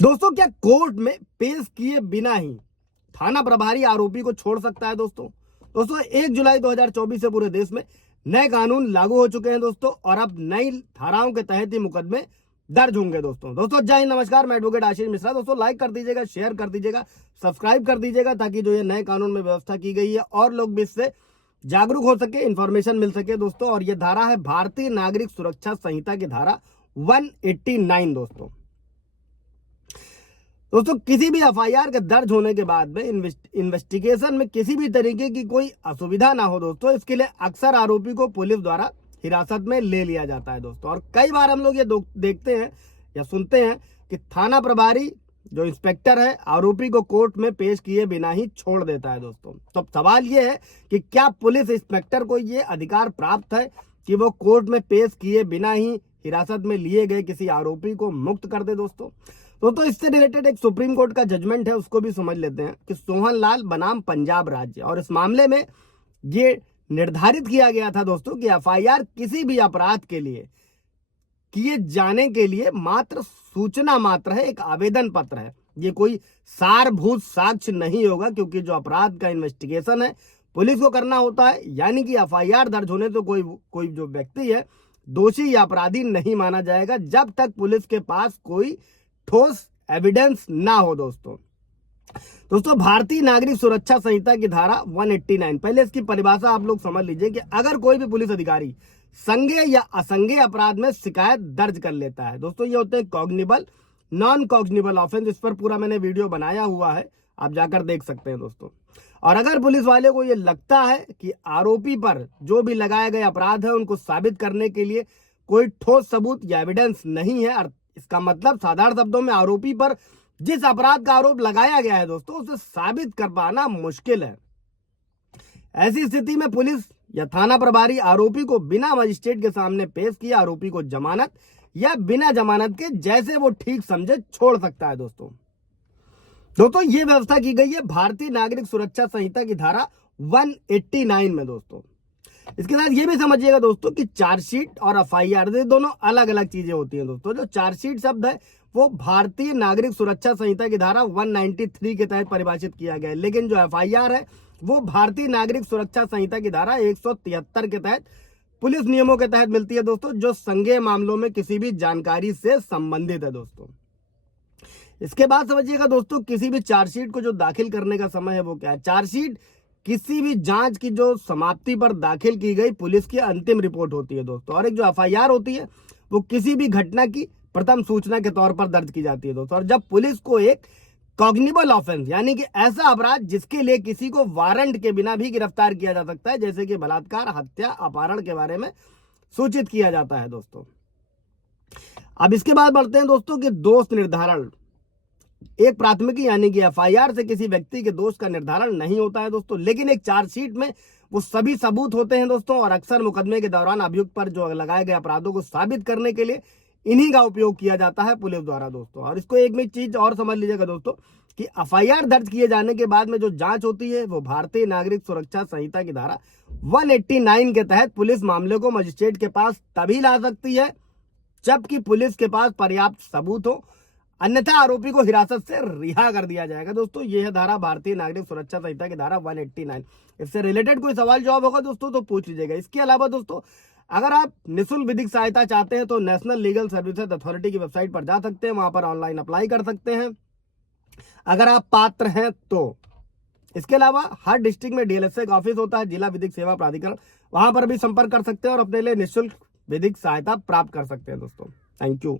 दोस्तों, क्या कोर्ट में पेश किए बिना ही थाना प्रभारी आरोपी को छोड़ सकता है? दोस्तों 1 जुलाई 2024 से पूरे देश में नए कानून लागू हो चुके हैं दोस्तों, और अब नई धाराओं के तहत ही मुकदमे दर्ज होंगे। दोस्तों जय हिंद, नमस्कार। मैं एडवोकेट आशीष मिश्रा। दोस्तों लाइक कर दीजिएगा, शेयर कर दीजिएगा, सब्सक्राइब कर दीजिएगा, ताकि जो ये नए कानून में व्यवस्था की गई है और लोग भी इससे जागरूक हो सके, इन्फॉर्मेशन मिल सके दोस्तों। और ये धारा है भारतीय नागरिक सुरक्षा संहिता की धारा 189। दोस्तों किसी भी एफआईआर के दर्ज होने के बाद में इन्वेस्टिगेशन में किसी भी तरीके की कोई असुविधा ना हो दोस्तों, इसके लिए अक्सर आरोपी को पुलिस द्वारा हिरासत में ले लिया जाता है दोस्तों। और कई बार हम लोग ये देखते हैं या सुनते हैं कि थाना प्रभारी जो इंस्पेक्टर है आरोपी को कोर्ट में पेश किए बिना ही छोड़ देता है दोस्तों। तो सवाल ये है कि क्या पुलिस इंस्पेक्टर को ये अधिकार प्राप्त है कि वो कोर्ट में पेश किए बिना ही हिरासत में लिए गए किसी आरोपी को मुक्त कर दे दोस्तों। तो इससे रिलेटेड एक सुप्रीम कोर्ट का जजमेंट है, उसको भी समझ लेते हैं कि सोहन लाल बनाम पंजाब राज्य। और इस मामले में ये निर्धारित किया गया था दोस्तों कि एफआईआर किसी भी अपराध के लिए किए जाने के लिए मात्र सूचना मात्र है, एक आवेदन पत्र है। ये कोई सारभूत साक्ष्य नहीं होगा, क्योंकि जो अपराध का इन्वेस्टिगेशन है पुलिस को करना होता है। यानी कि एफआईआर दर्ज होने तो कोई जो व्यक्ति है दोषी या अपराधी नहीं माना जाएगा जब तक पुलिस के पास कोई ठोस एविडेंस ना हो दोस्तों भारतीय नागरिक सुरक्षा संहिता की धारा 189, पहले इसकी परिभाषा आप लोग समझ लीजिए कि अगर कोई भी पुलिस अधिकारी संज्ञेय या असंज्ञेय अपराध में शिकायत दर्ज कर लेता है दोस्तों, ये होते हैं कॉग्निबल, नॉन कॉग्निबल ऑफेंस। इस पर पूरा मैंने वीडियो बनाया हुआ है, आप जाकर देख सकते हैं दोस्तों। और अगर पुलिस वाले को ये लगता है कि आरोपी पर जो भी लगाए गए अपराध है उनको साबित करने के लिए कोई ठोस सबूत या एविडेंस नहीं है, इसका मतलब साधारण शब्दों में आरोपी पर जिस अपराध का आरोप लगाया गया है दोस्तों उसे साबित कर पाना मुश्किल है। ऐसी स्थिति में पुलिस या थाना प्रभारी आरोपी को बिना मजिस्ट्रेट के सामने पेश किए आरोपी को जमानत या बिना जमानत के जैसे वो ठीक समझे छोड़ सकता है दोस्तों ये व्यवस्था की गई है भारतीय नागरिक सुरक्षा संहिता की धारा 189 में दोस्तों। इसके साथ ये भी समझिएगा दोस्तों कि चार्जशीट और एफआईआर दोनों अलग अलग चीजें होती हैं दोस्तों। जो चार्जशीट शब्द है वो भारतीय नागरिक सुरक्षा संहिता की धारा 193 के तहत परिभाषित किया गया है, लेकिन जो एफआईआर है वो भारतीय नागरिक सुरक्षा संहिता की धारा 173 के तहत पुलिस नियमों के तहत मिलती है दोस्तों, जो संज्ञेय मामलों में किसी भी जानकारी से संबंधित है दोस्तों। इसके बाद समझिएगा दोस्तों किसी भी चार्जशीट को जो दाखिल करने का समय है वो क्या है। चार्जशीट किसी भी जांच की जो समाप्ति पर दाखिल की गई पुलिस की अंतिम रिपोर्ट होती है दोस्तों। और एक जो एफआईआर होती है वो किसी भी घटना की प्रथम सूचना के तौर पर दर्ज की जाती है दोस्तों। और जब पुलिस को एक कॉग्निबल ऑफेंस यानी कि ऐसा अपराध जिसके लिए किसी को वारंट के बिना भी गिरफ्तार किया जा सकता है, जैसे कि बलात्कार, हत्या, अपहरण के बारे में सूचित किया जाता है दोस्तों। अब इसके बाद बढ़ते हैं दोस्तों कि दोष निर्धारण। एक प्राथमिकी यानी कि एफआईआर से किसी व्यक्ति के दोष का निर्धारण नहीं होता है दोस्तों, लेकिन एक चार्जशीट में वो सभी सबूत होते हैं दोस्तों। और अक्सर मुकदमे के दौरान अभियुक्त पर जो लगाए गए अपराधों को साबित करने के लिए इन्हीं का उपयोग किया जाता है पुलिस द्वारा दोस्तों। और इसको एक में चीज और समझ लीजिएगा दोस्तों कि एफआईआर दर्ज किए जाने के बाद में जो जांच होती है वो भारतीय नागरिक सुरक्षा संहिता की धारा 189 के तहत पुलिस मामले को मजिस्ट्रेट के पास तभी ला सकती है जबकि पुलिस के पास पर्याप्त सबूत हो, अन्यथा आरोपी को हिरासत से रिहा कर दिया जाएगा दोस्तों। यह है धारा भारतीय नागरिक सुरक्षा संहिता की धारा 189। इससे रिलेटेड कोई सवाल जवाब होगा दोस्तों तो पूछ लीजिएगा। इसके अलावा दोस्तों अगर आप निःशुल्क विधिक सहायता चाहते हैं तो नेशनल लीगल सर्विसेज अथॉरिटी की वेबसाइट पर जा सकते हैं, वहां पर ऑनलाइन अप्लाई कर सकते हैं अगर आप पात्र हैं तो। इसके अलावा हर डिस्ट्रिक्ट में डीएलएसए का ऑफिस होता है, जिला विधिक सेवा प्राधिकरण, वहां पर भी संपर्क कर सकते हैं और अपने लिए निःशुल्क विधिक सहायता प्राप्त कर सकते हैं दोस्तों। Thank you.